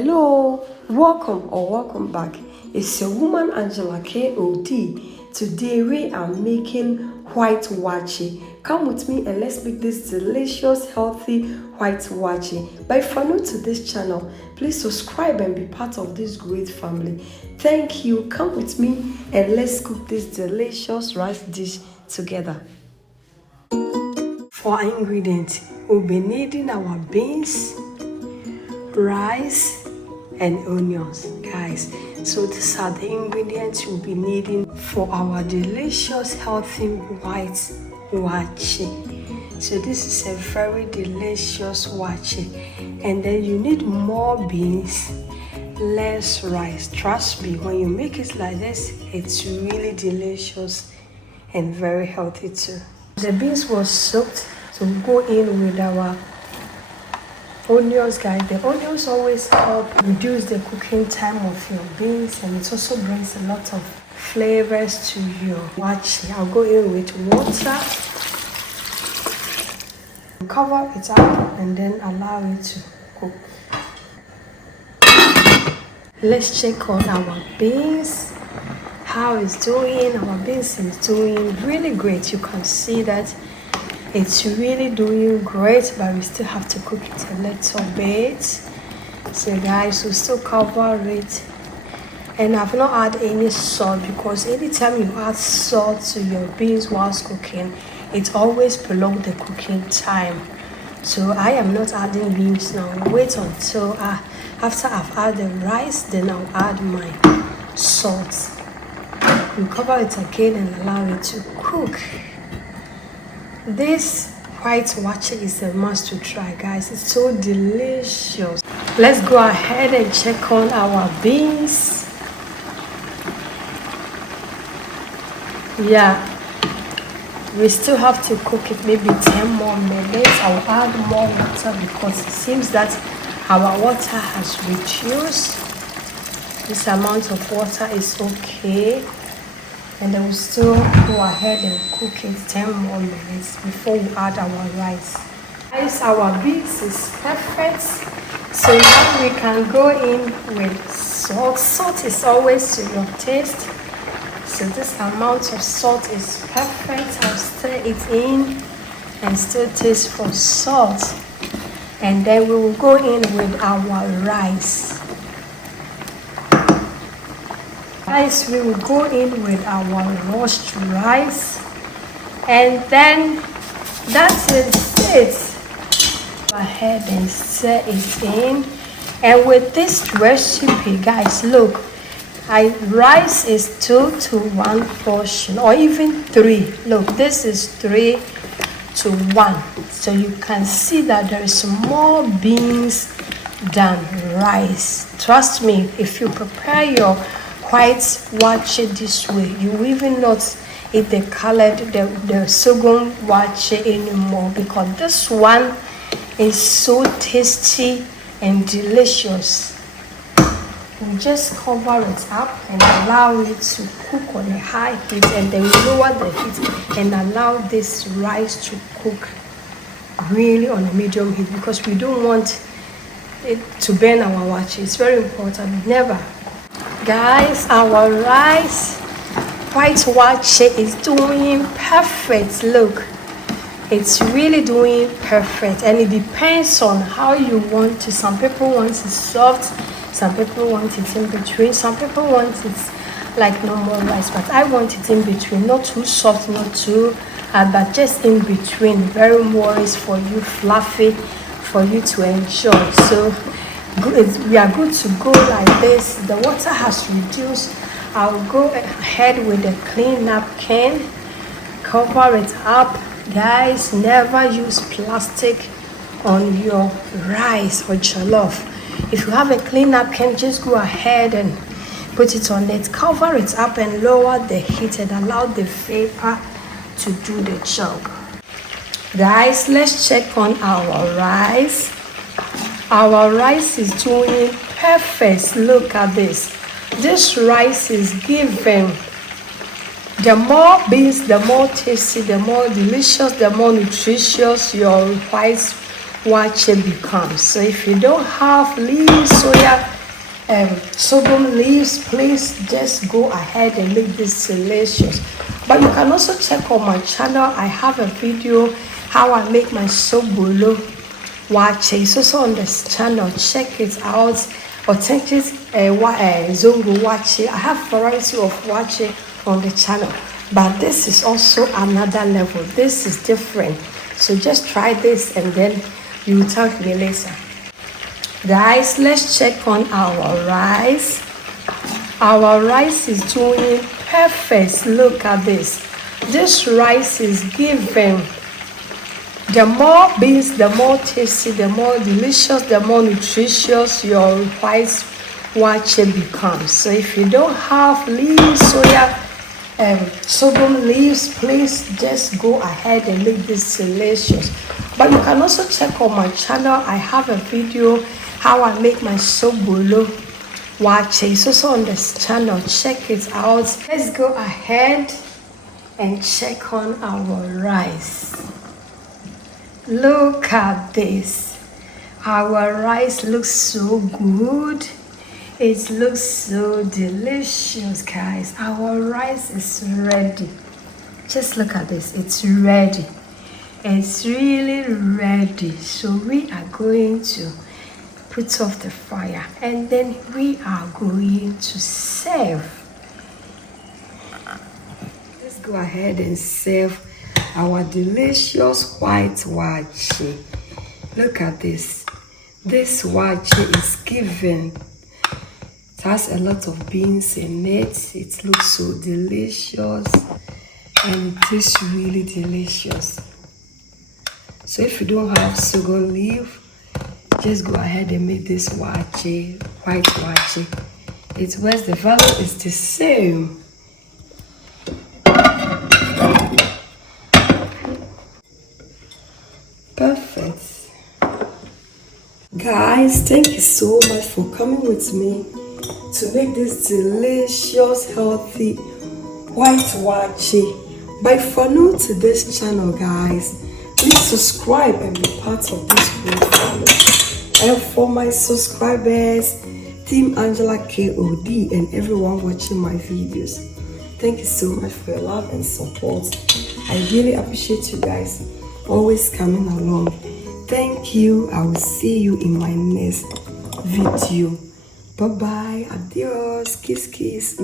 Hello, welcome back. It's your woman Angela K.O.D. Today we are making white waakye. Come with me and let's make this delicious, healthy white waakye. But if you're new to this channel, please subscribe and be part of this great family. Thank you. Come with me and let's cook this delicious rice dish together. For our ingredients, we'll be needing our beans, rice and onions, guys. So these are the ingredients you'll be needing for our delicious healthy white waakye. So this is a very delicious waakye, and then you need more beans, less rice. Trust me, when you make it like this, it's really delicious and very healthy too. The beans were soaked, so we'll go in with our onions, guys. The onions always help reduce the cooking time of your beans, and it also brings a lot of flavors to your waakye. I'll go in with water, cover it up, and then allow it to cook. Let's check on our beans, how it's doing. Our beans is doing really great. You can see that it's really doing great, but we still have to cook it a little bit. So guys, we still cover it, and I've not added any salt because anytime you add salt to your beans whilst cooking, it always prolongs the cooking time. So I am not adding beans now. Wait until after I've added the rice, then I'll add my salt. We cover it again and allow it to cook. This white waakye is a must to try, guys. It's so delicious. Let's go ahead and check on our beans. Yeah, we still have to cook it maybe 10 more minutes. I'll add more water because it seems that our water has reduced. This amount of water is okay. And then we'll still go ahead and cook it 10 more minutes before we add our rice. Guys, our beans is perfect. So now we can go in with salt. Salt is always to your taste. So this amount of salt is perfect. I'll stir it in and still taste for salt. And then we will go in with our rice. Guys, we will go in with our roast rice, and then that is it. Go ahead and stir it in. And with this recipe, guys, look, rice is 2 to 1 portion, or even 3. Look, this is 3 to 1. So you can see that there is more beans than rice. Trust me, if you prepare your white waakye this way, you will even not eat the sorghum waakye anymore, because this one is so tasty and delicious. We just cover it up and allow it to cook on a high heat, and then we lower the heat and allow this rice to cook really on a medium heat, because we don't want it to burn our waakye. It's very important. Never. Guys, our rice white waakye is doing perfect. Look, it's really doing perfect, and it depends on how you want it. Some people want it soft, some people want it in between, some people want it like normal rice, but I want it in between, not too soft, not too but just in between. Very moist for you, fluffy for you to enjoy. So we are good to go like this. The water has reduced. I'll go ahead with a clean napkin, cover it up. Guys, never use plastic on your rice or jollof. If you have a clean napkin, just go ahead and put it on it, cover it up and lower the heat and allow the vapor to do the job. Guys, let's check on our rice. Our rice is doing perfect. Look at this. This rice is giving. The more beans, the more tasty, the more delicious, the more nutritious your white waakye becomes. So if you don't have leaves, sorghum leaves, please just go ahead and make this delicious. But you can also check on my channel. I have a video how I make my sobolo waakye. It's also on this channel. Check it out. Authentic zongo waakye. I have variety of waakye on the channel, but this is also another level. This is different. So just try this and then you will thank me later. Guys, let's check on our rice. Our rice is doing perfect. Look at this. This rice is giving. The more beans, the more tasty, the more delicious, the more nutritious your rice waakye becomes. So if you don't have leaves, sorghum leaves, please just go ahead and make this delicious. But you can also check on my channel. I have a video how I make my sobolo waakye. It's also on this channel. Check it out. Let's go ahead and check on our rice. Look at this. Our rice looks so good. It looks so delicious, guys. Our rice is ready. Just look at this. It's ready. It's really ready. So we are going to put off the fire and then we are going to serve. Let's go ahead and serve our delicious white waakye. Look at this. This waakye is given. It has a lot of beans in it. It looks so delicious and it is really delicious. So if you don't have sorghum leaf, just go ahead and make this waakye, white waakye. It's where the value is the same. Perfect. Guys, thank you so much for coming with me to make this delicious, healthy white waakye. But if you're new to this channel, guys, please subscribe and be part of this great family. And for my subscribers, Team Angela KOD and everyone watching my videos, thank you so much for your love and support. I really appreciate you guys always coming along. Thank you. I will see you in my next video. Bye bye. Adios. Kiss kiss.